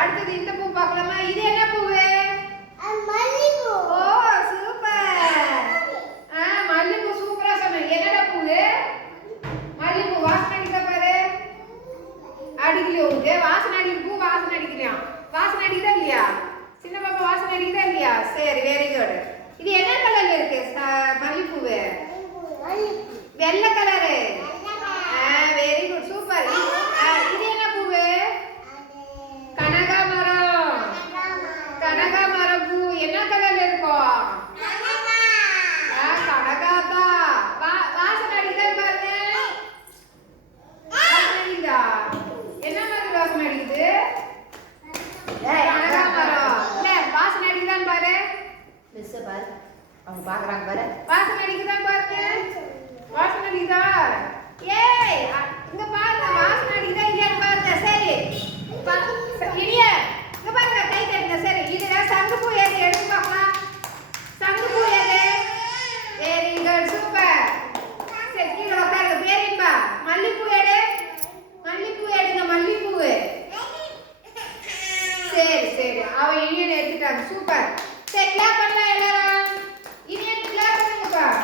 அடுத்தது இந்த பூ பார்க்கலாமா? இது என்ன பூவு மல்லிகைப்பூ ஓ சூப்பர். ஆ மல்லிகைப்பூ சூப்பரா சொன்னேன். என்னடா பூவு மல்லிகைப்பூ வாசனை அடிக்க பாரு. அடிக்கலையோ உனக்கு? வாசனை அடிக்கிற பூ வாசனை அடிக்கலாம் வாசனை அடிக்குதா இல்லையா? சின்ன பாப்பா வாசனை அடிக்குதா இல்லையா? சரி வெரி இது என்ன கலர்ல இருக்கு? மல்லிகைப்பூவு வெள்ளை கலர் அவங்க பாக்குறாங்க பாரு. வாசனை அடிக்குதா பாருங்க. வாசனை அடிக்குதா? ஏய் இங்க பாருங்க வாசனை அடிக்குதா இல்லையான்னு பாருங்க சரி. இனிய இங்க பாருங்க கை தட்டுங்க சரி. இதுல சங்கு பூ ஏறி எடுத்து பார்க்கலாம். சங்கு பூ ஏறு. வெரி குட் சூப்பர் சரி கீழே உட்காருங்க பேரிப்பா. மல்லிப்பூ ஏடு மல்லிப்பூ ஏடுங்க மல்லிப்பூ. சரி சரி. அவன் இனியன் எடுத்துட்டாங்க சூப்பர் சரி கிளாப்